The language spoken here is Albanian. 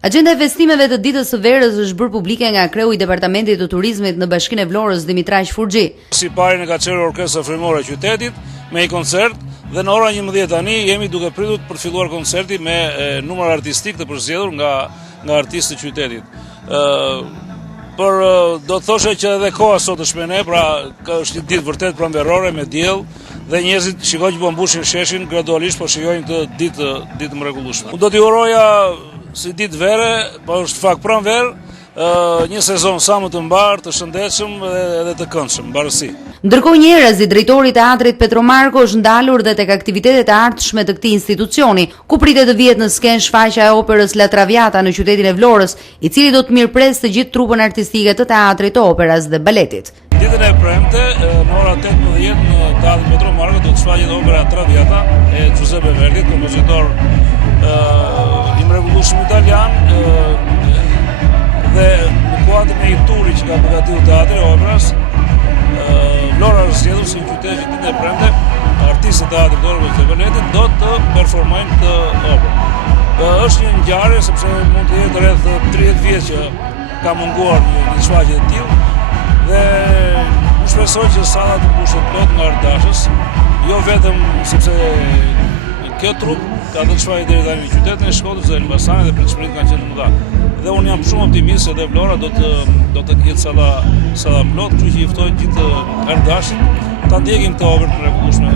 Agjenda e festimeve të ditës së verës është bërë publike nga kreu i Departamentit të Turizmit në Bashkinë e Vlorës, Dimitraj Furxhi. Si parin e ka qenë orkestra frymore e qytetit me një koncert dhe në ora 11 tani jemi duke pritur për të filluar koncerti me numër artistik të përzgjedhur nga artistë të qytetit. Por do të thoshe që edhe koha sot është me ne, pra është një ditë vërtet pranverore me diell dhe njerëzit shikojnë që po mbushin sheshin, gradualisht po shijojnë këtë ditë mrekullueshme. Unë do t'i uroja si ditë vere, po është fakt pranverë, një sezon sa më të mbar, të shëndetshëm edhe të këndshëm, mbarësi. Ndërkohë njerëz, drejtori i teatrit Petromarko është ndalur dhe tek aktivitetet e ardhshme të këtij institucioni, ku pritet të vihet në sken shfaqja e operës La Traviata në qytetin e Vlorës, i cili do të mirëpres të gjithë trupën artistike të teatrit, të operës dhe baletit. Ditën e premte, në ora 18 në teatrin Petromarko do të shfaqet opera Traviata e Giuseppe Verdi, kompozitor i mrekullueshëm italian, dhe në kuadrin e një turi që ka përgatitur teatri operas, Vlora është zgjedhur si një qytet që ditën e premte artistët e teatrit të operës dhe baletit do të performojnë të operë. Është një ngjarje sepse mund të jetë rreth 30 vjet që ka munguar një shfaqje të tillë dhe unë shpresoj që sala të mbushet plot nga ardashës, jo vetëm sepse kjo trup ka dhënë shfaqje deri tani në qytetin e Shkodrës dhe Elbasanit dhe pritshmëritë kanë qenë të mëdha. Dhe unë jam shumë optimist se Vlora do të ketë sala plot, kështu që i ftoj gjithë ardashit ta ndjekin këtë opërë të mrekullueshme